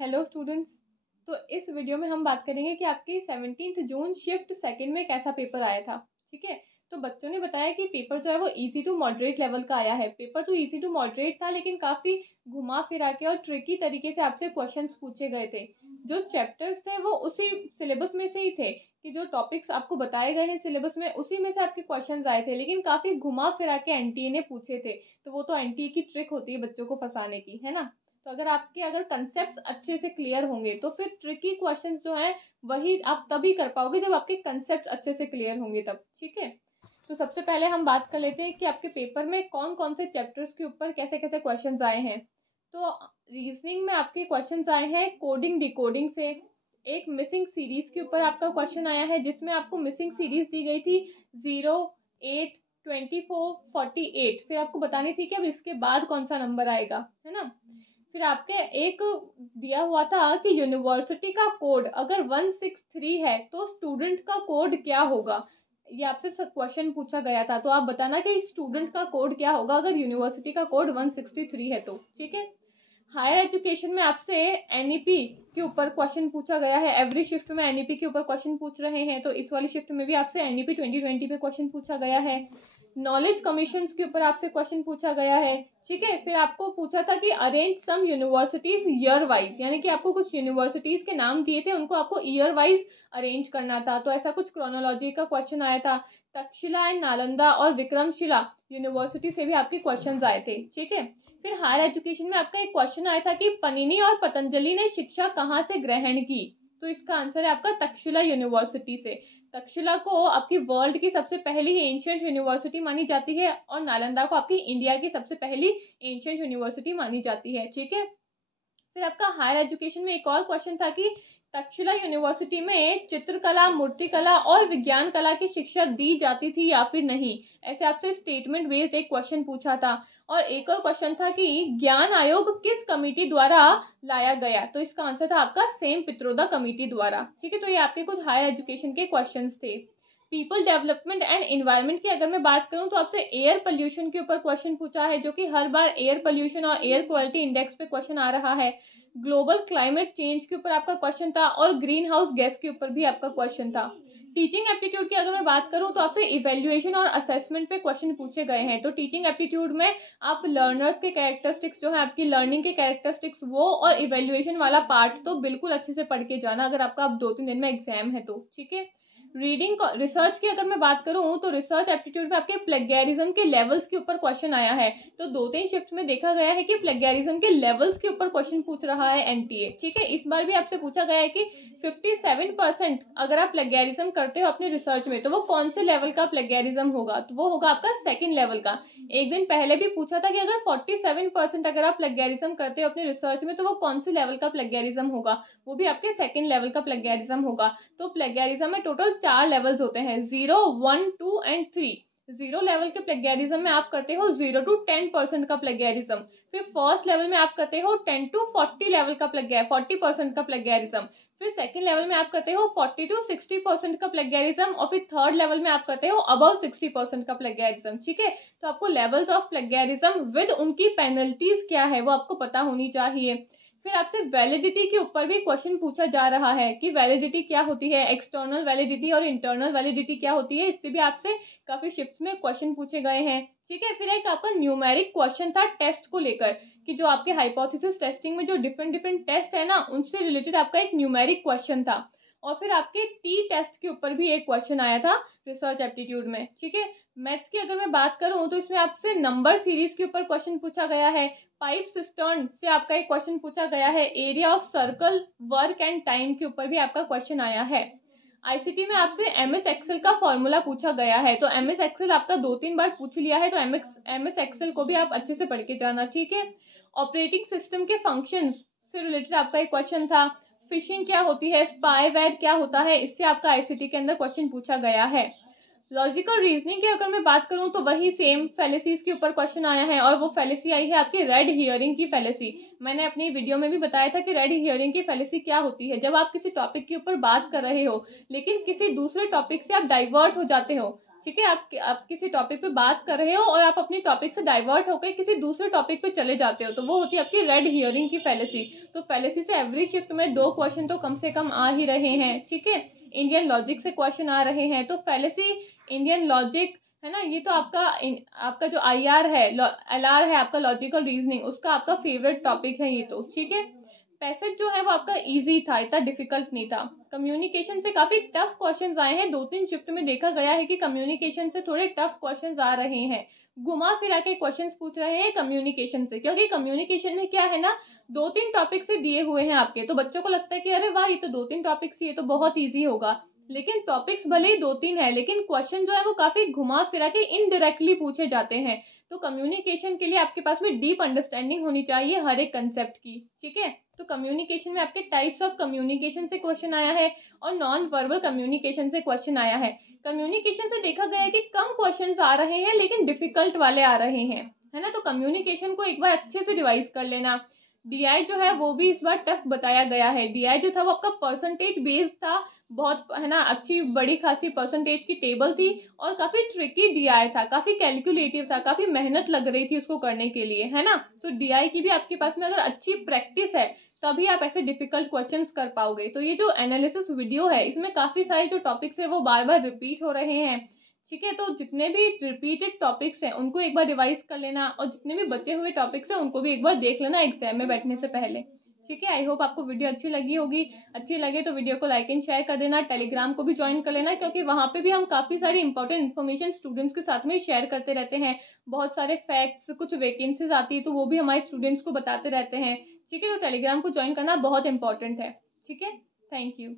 Hello students. तो इस video में हम बात करेंगे कि आपकी 17 जून शिफ्ट सेकंड में कैसा पेपर आया था। ठीक है, तो बच्चों ने बताया कि पेपर जो है वो इजी टू मॉडरेट लेवल का आया है। पेपर तो इजी टू मॉडरेट था, लेकिन काफ़ी घुमा फिरा के और ट्रिकी तरीके से आपसे क्वेश्चंस पूछे गए थे। जो चैप्टर्स थे वो उसी सिलेबस में से ही थे, कि जो टॉपिक्स आपको बताए गए हैं सिलेबस में उसी में से आपके क्वेश्चंस आए थे, लेकिन काफ़ी घुमा फिरा के एनटीए ने पूछे थे। तो वो तो एनटीए की ट्रिक होती है बच्चों को फंसाने की, है ना। तो अगर कंसेप्ट अच्छे से क्लियर होंगे तो फिर ट्रिकी क्वेश्चंस जो हैं वही आप तभी कर पाओगे जब आपके कंसेप्ट अच्छे से क्लियर होंगे तब। ठीक है, तो सबसे पहले हम बात कर लेते हैं कि आपके पेपर में कौन कौन से चैप्टर्स के ऊपर कैसे कैसे क्वेश्चंस आए हैं। तो रीजनिंग में आपके क्वेश्चंस आए हैं कोडिंग डिकोडिंग से। एक मिसिंग सीरीज के ऊपर आपका क्वेश्चन आया है, जिसमें आपको मिसिंग सीरीज दी गई थी 0, 8, 24, 48। फिर आपको बतानी थी कि अब इसके बाद कौन सा नंबर आएगा, है ना। फिर आपके एक दिया हुआ था कि यूनिवर्सिटी का कोड अगर 163 है तो स्टूडेंट का कोड क्या होगा। ये आपसे क्वेश्चन पूछा गया था, तो आप बताना कि स्टूडेंट का कोड क्या होगा अगर यूनिवर्सिटी का कोड 163 है तो। ठीक है, हायर एजुकेशन में आपसे एनईपी के ऊपर क्वेश्चन पूछा गया है। एवरी शिफ्ट में एनईपी के ऊपर क्वेश्चन पूछ रहे हैं, तो इस वाली शिफ्ट में भी आपसे एनईपी 2020 पे क्वेश्चन पूछा गया है। नॉलेज कमीशन के ऊपर आपसे क्वेश्चन पूछा गया है। ठीक है, फिर आपको पूछा था कि arrange some universities year wise, यानी कि आपको कुछ यूनिवर्सिटीज के नाम दिए थे, उनको आपको ईयर वाइज अरेंज करना था। तो ऐसा कुछ क्रोनोलॉजी का क्वेश्चन आया था। तक्षशिला एंड नालंदा और विक्रमशिला यूनिवर्सिटी से भी आपके क्वेश्चन आए थे। ठीक है, फिर हायर एजुकेशन में आपका एक क्वेश्चन आया था कि पनिनी और पतंजलि ने शिक्षा कहाँ से ग्रहण की। तो इसका आंसर है आपका तक्षशिला यूनिवर्सिटी से। तक्षशिला को आपकी वर्ल्ड की सबसे पहली एंशियंट यूनिवर्सिटी मानी जाती है, और नालंदा को आपकी इंडिया की सबसे पहली एंशियंट यूनिवर्सिटी मानी जाती है। ठीक है, फिर आपका हायर एजुकेशन में एक और क्वेश्चन था कि तक्षशिला यूनिवर्सिटी में चित्रकला, मूर्तिकला और विज्ञान कला की शिक्षा दी जाती थी या फिर नहीं। ऐसे आपसे स्टेटमेंट बेस्ड एक क्वेश्चन पूछा था। और एक और क्वेश्चन था कि ज्ञान आयोग किस कमेटी द्वारा लाया गया। तो इसका आंसर था आपका सेम पित्रोदा कमेटी द्वारा। ठीक है, तो ये आपके कुछ हायर एजुकेशन के क्वेश्चन थे। पीपल डेवलपमेंट एंड एनवायरनमेंट की अगर मैं बात करूं तो आपसे एयर पोल्यूशन के ऊपर क्वेश्चन पूछा है, जो कि हर बार एयर पोल्यूशन और एयर क्वालिटी इंडेक्स पे क्वेश्चन आ रहा है। ग्लोबल क्लाइमेट चेंज के ऊपर आपका क्वेश्चन था, और ग्रीन हाउस गैस के ऊपर भी आपका क्वेश्चन था। टीचिंग एप्टीट्यूड की अगर मैं बात करूं तो आपसे इवेल्युएशन और असेसमेंट पे क्वेश्चन पूछे गए हैं। तो टीचिंग एप्टीट्यूड में आप लर्नर्स के कैरेक्टरिस्टिक्स जो है आपकी लर्निंग के कैरेक्टरिस्टिक्स वो, और इवेल्युएशन वाला पार्ट तो बिल्कुल अच्छे से पढ़ के जाना अगर आपका अब 2-3 दिन में एग्जाम है तो। ठीक है, रीडिंग रिसर्च की अगर मैं बात करूं तो रिसर्च एप्टीट्यूड में आपके प्लेगैरिज्म के लेवल्स के ऊपर क्वेश्चन आया है। तो 2-3 शिफ्ट में देखा गया है कि प्लेगैरिज्म के लेवल्स के ऊपर क्वेश्चन पूछ रहा है एनटीए। ठीक है, इस बार भी आपसे पूछा गया है कि 57% अगर आप प्लेगैरिज्म करते हो अपने रिसर्च में तो वो कौन से लेवल का प्लेगैरिज्म होगा। तो वो होगा आपका सेकेंड लेवल का। एक दिन पहले भी पूछा था कि अगर 47% अगर आप प्लेगैरिज्म करते हो अपने रिसर्च में तो वो कौन से लेवल का प्लेगैरिज्म होगा। वो भी आपके सेकेंड लेवल का प्लेगैरिज्म होगा। तो प्लेगैरिज्म में टोटल 4 लेवल्स होते हैं, 0, 1, 2 एंड 3। 0 लेवल के प्लेगैरिज्म में आप करते हो 0 to 10% का प्लेगैरिज्म। फिर फर्स्ट लेवल में आप करते हो 10 to 40 लेवल का 40% का प्लेगैरिज्म। फिर सेकंड लेवल में आप करते हो 40 to 60% का प्लेगैरिज्म, और फिर थर्ड लेवल में आप करते हो अबव 60% का प्लेगैरिज्म। ठीक है, तो आपको लेवल्स ऑफ प्लेगैरिज्म विद उनकी पेनल्टीज क्या है वो आपको पता होनी चाहिए। फिर आपसे वैलिडिटी के ऊपर भी क्वेश्चन पूछा जा रहा है कि वैलिडिटी क्या होती है, एक्सटर्नल वैलिडिटी और इंटरनल वैलिडिटी क्या होती है। इससे भी आपसे काफी शिफ्ट्स में क्वेश्चन पूछे गए हैं। ठीक है, फिर एक आपका न्यूमेरिक क्वेश्चन था टेस्ट को लेकर, कि जो आपके हाइपोथेसिस टेस्टिंग में जो डिफरेंट टेस्ट है ना उनसे रिलेटेड आपका एक न्यूमेरिक क्वेश्चन था। और फिर आपके टी टेस्ट के ऊपर भी एक क्वेश्चन आया था रिसर्च एप्टीट्यूड में। ठीक है, मैथ्स की अगर मैं बात करूं तो इसमें आपसे नंबर सीरीज के ऊपर क्वेश्चन पूछा गया है। पाइप सिस्टर्न से आपका एक क्वेश्चन पूछा गया है। Area of circle, work and time के ऊपर भी आपका क्वेश्चन आया है। आईसीटी में आपसे एमएस एक्सेल का फॉर्मूला पूछा गया है। तो एमएस एक्सेल आपका 2-3 बार पूछ लिया है, तो एमएस एक्सेल को भी आप अच्छे से पढ़ के जाना। ठीक है, ऑपरेटिंग सिस्टम के फंक्शंस से रिलेटेड आपका एक क्वेश्चन था। फिशिंग क्या होती है, स्पाईवेयर क्या होता है, इससे आपका आईसीटी के अंदर क्वेश्चन पूछा गया है। लॉजिकल रीजनिंग की अगर मैं बात करूं तो वही सेम फैलेसीज के ऊपर क्वेश्चन आया है, और वो फैलेसी आई है आपकी रेड हियरिंग की फैलेसी। मैंने अपनी वीडियो में भी बताया था कि रेड हियरिंग की फैलेसी क्या होती है। जब आप किसी टॉपिक के ऊपर बात कर रहे हो लेकिन किसी दूसरे टॉपिक से आप डाइवर्ट हो जाते हो, ठीक है, आप किसी टॉपिक पे बात कर रहे हो और आप अपनी टॉपिक से डाइवर्ट होकर किसी दूसरे टॉपिक पे चले जाते हो, तो वो होती है आपकी रेड हियरिंग की फैलेसी। तो फैलेसी से एवरी शिफ्ट में 2 क्वेश्चन तो कम से कम आ ही रहे हैं। ठीक है, इंडियन लॉजिक से क्वेश्चन आ रहे हैं, तो फैलेसी, इंडियन लॉजिक है ना, ये तो आपका जो IR है, LR है आपका, लॉजिकल रीजनिंग, उसका आपका फेवरेट टॉपिक है ये तो। ठीक है, पैसेज जो है वो आपका इजी था, इतना डिफिकल्ट नहीं था। कम्युनिकेशन से काफ़ी टफ क्वेश्चंस आए हैं, 2-3 शिफ्ट में देखा गया है कि कम्युनिकेशन से थोड़े टफ क्वेश्चंस आ रहे हैं, घुमा फिरा के क्वेश्चंस पूछ रहे हैं कम्युनिकेशन से, क्योंकि कम्युनिकेशन में क्या है ना, 2-3 टॉपिक से दिए हुए हैं आपके, तो बच्चों को लगता है कि अरे वाह, ये तो 2-3 टॉपिक्स, ये तो बहुत ईजी होगा। लेकिन टॉपिक्स भले ही 2-3 है, लेकिन क्वेश्चन जो है वो काफ़ी घुमा फिरा के इनडायरेक्टली पूछे जाते हैं। तो कम्युनिकेशन के लिए आपके पास में डीप अंडरस्टैंडिंग होनी चाहिए हर एक कंसेप्ट की। ठीक है, तो कम्युनिकेशन में आपके टाइप्स ऑफ कम्युनिकेशन से क्वेश्चन आया है और नॉन वर्बल कम्युनिकेशन से क्वेश्चन आया है। कम्युनिकेशन से देखा गया है कि कम क्वेश्चंस आ रहे हैं लेकिन डिफिकल्ट वाले आ रहे हैं, है ना। तो कम्युनिकेशन को एक बार अच्छे से रिवाइज कर लेना। DI जो है वो भी इस बार टफ बताया गया है। DI जो था वो आपका परसेंटेज बेस्ड था, बहुत है ना, अच्छी बड़ी खासी परसेंटेज की टेबल थी और काफ़ी ट्रिकी DI था, काफ़ी कैलकुलेटिव था, काफ़ी मेहनत लग रही थी उसको करने के लिए, है ना। तो DI की भी आपके पास में अगर अच्छी प्रैक्टिस है तभी आप ऐसे डिफिकल्ट क्वेश्चंस कर पाओगे। तो ये जो एनालिसिस वीडियो है इसमें काफ़ी सारे जो टॉपिक्स है वो बार बार रिपीट हो रहे हैं। ठीक है, तो जितने भी रिपीटेड टॉपिक्स हैं उनको एक बार रिवाइज कर लेना और जितने भी बचे हुए टॉपिक्स हैं उनको भी एक बार देख लेना एग्जाम में बैठने से पहले। ठीक है, आई होप आपको वीडियो अच्छी लगी होगी। अच्छी लगे तो वीडियो को लाइक एंड शेयर कर देना, टेलीग्राम को भी ज्वाइन कर लेना, क्योंकि वहाँ पे भी हम काफ़ी सारी इंपॉर्टेंट इन्फॉर्मेशन स्टूडेंट्स के साथ में शेयर करते रहते हैं। बहुत सारे फैक्ट्स, कुछ वैकेंसीज आती है तो वो भी हमारे स्टूडेंट्स को बताते रहते हैं। ठीक है, तो टेलीग्राम को ज्वाइन करना बहुत इंपॉर्टेंट है। ठीक है, थैंक यू।